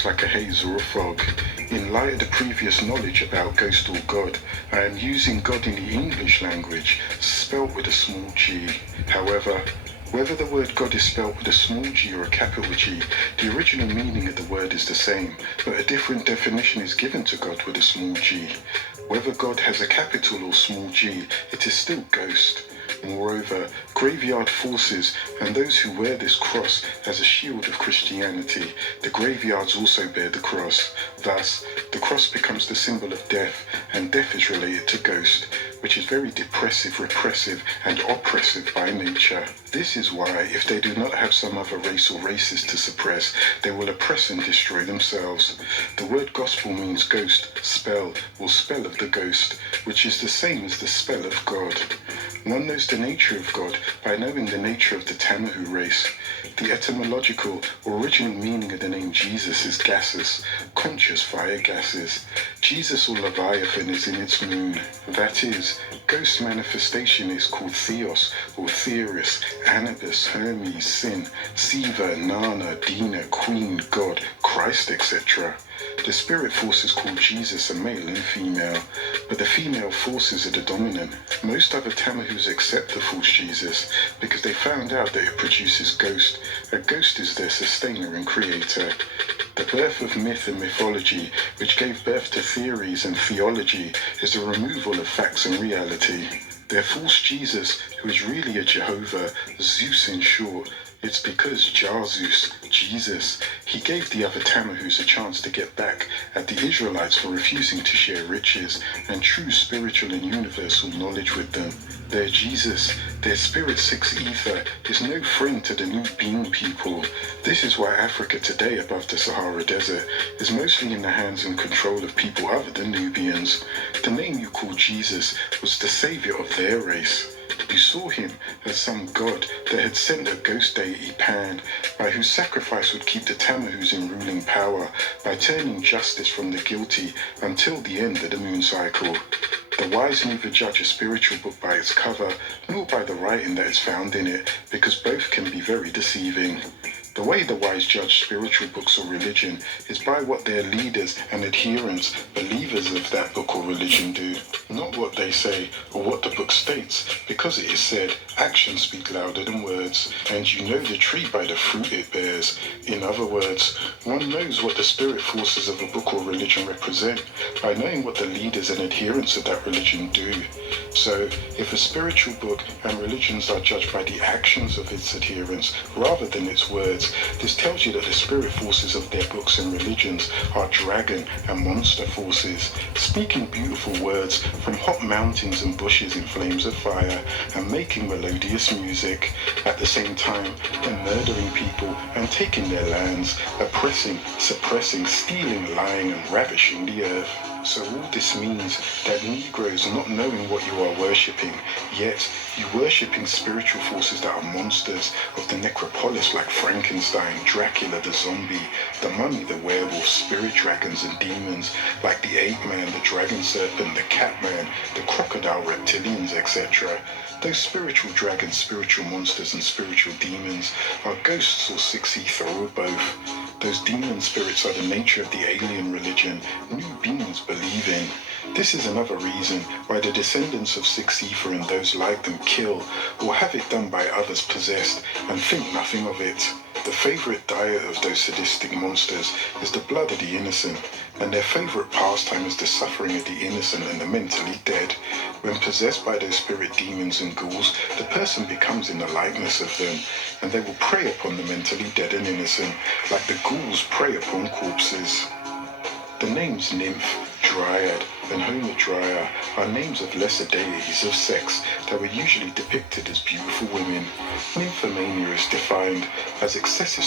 looks like a haze or a fog. In light of the previous knowledge about ghost or God, I am using God in the English language, spelt with a small g. However, whether the word God is spelt with a small g or a capital G, the original meaning of the word is the same, but a different definition is given to God with a small g. Whether God has a capital or small g, it is still ghost. Moreover, graveyard forces and those who wear this cross as a shield of Christianity, the graveyards also bear the cross. Thus, the cross becomes the symbol of death, and death is related to ghost, which is very depressive, repressive, and oppressive by nature. This is why, if they do not have some other race or races to suppress, they will oppress and destroy themselves. The word gospel means ghost, spell, or spell of the ghost, which is the same as the spell of God. One knows the nature of God by knowing the nature of the Tamahu race. The etymological or original meaning of the name Jesus is gaseous, conscious fire gases. Jesus or Leviathan is in its moon. That is, ghost manifestation is called Theos or Theoris, Anubis, Hermes, Sin, Siva, Nana, Dina, Queen, God, Christ, etc. The spirit force is called Jesus, a male and female, but the female forces are the dominant. Most other Tamahus accept the false Jesus because they found out that it produces ghost. A ghost is their sustainer and creator. The birth of myth and mythology, which gave birth to theories and theology, is the removal of facts and reality. Their false Jesus, who is really a Jehovah, Zeus in short, it's because Jazus, Jesus, he gave the other Tamahus a chance to get back at the Israelites for refusing to share riches and true spiritual and universal knowledge with them. Their Jesus, their spirit six ether, is no friend to the Nubian people. This is why Africa today above the Sahara Desert is mostly in the hands and control of people other than Nubians. The name you call Jesus was the savior of their race. You saw him as some god that had sent a ghost deity Pan, by whose sacrifice would keep the Tamahus in ruling power, by turning justice from the guilty until the end of the moon cycle. The wise neither judge a spiritual book by its cover, nor by the writing that is found in it, because both can be very deceiving. The way the wise judge spiritual books or religion is by what their leaders and adherents, believers of that book or religion do, not what they say or what the book states, because it is said, actions speak louder than words, and you know the tree by the fruit it bears. In other words, one knows what the spirit forces of a book or religion represent by knowing what the leaders and adherents of that religion do. So, if a spiritual book and religions are judged by the actions of its adherents rather than its words, this tells you that the spirit forces of their books and religions are dragon and monster forces, speaking beautiful words from hot mountains and bushes in flames of fire and making melodious music. At the same time, they're murdering people and taking their lands, oppressing, suppressing, stealing, lying and ravishing the earth. So all this means that Negroes not knowing what you are worshipping, yet you worshipping spiritual forces that are monsters of the necropolis like Frankenstein, Dracula the zombie, the mummy, the werewolf, spirit dragons and demons like the ape man, the dragon serpent, the cat man, the crocodile reptilians, etc. Those spiritual dragons, spiritual monsters and spiritual demons are ghosts or six ether or both. Those demon spirits are the nature of the alien religion new beings believe in. This is another reason why the descendants of six ether and those like them kill or have it done by others possessed and think nothing of it. The favourite diet of those sadistic monsters is the blood of the innocent, and their favourite pastime is the suffering of the innocent and the mentally dead. When possessed by those spirit demons and ghouls, the person becomes in the likeness of them, and they will prey upon the mentally dead and innocent, like the ghouls prey upon corpses. The names nymph, dryad, and homodraya are names of lesser deities of sex that were usually depicted as beautiful women. Nymphomania is defined as excessive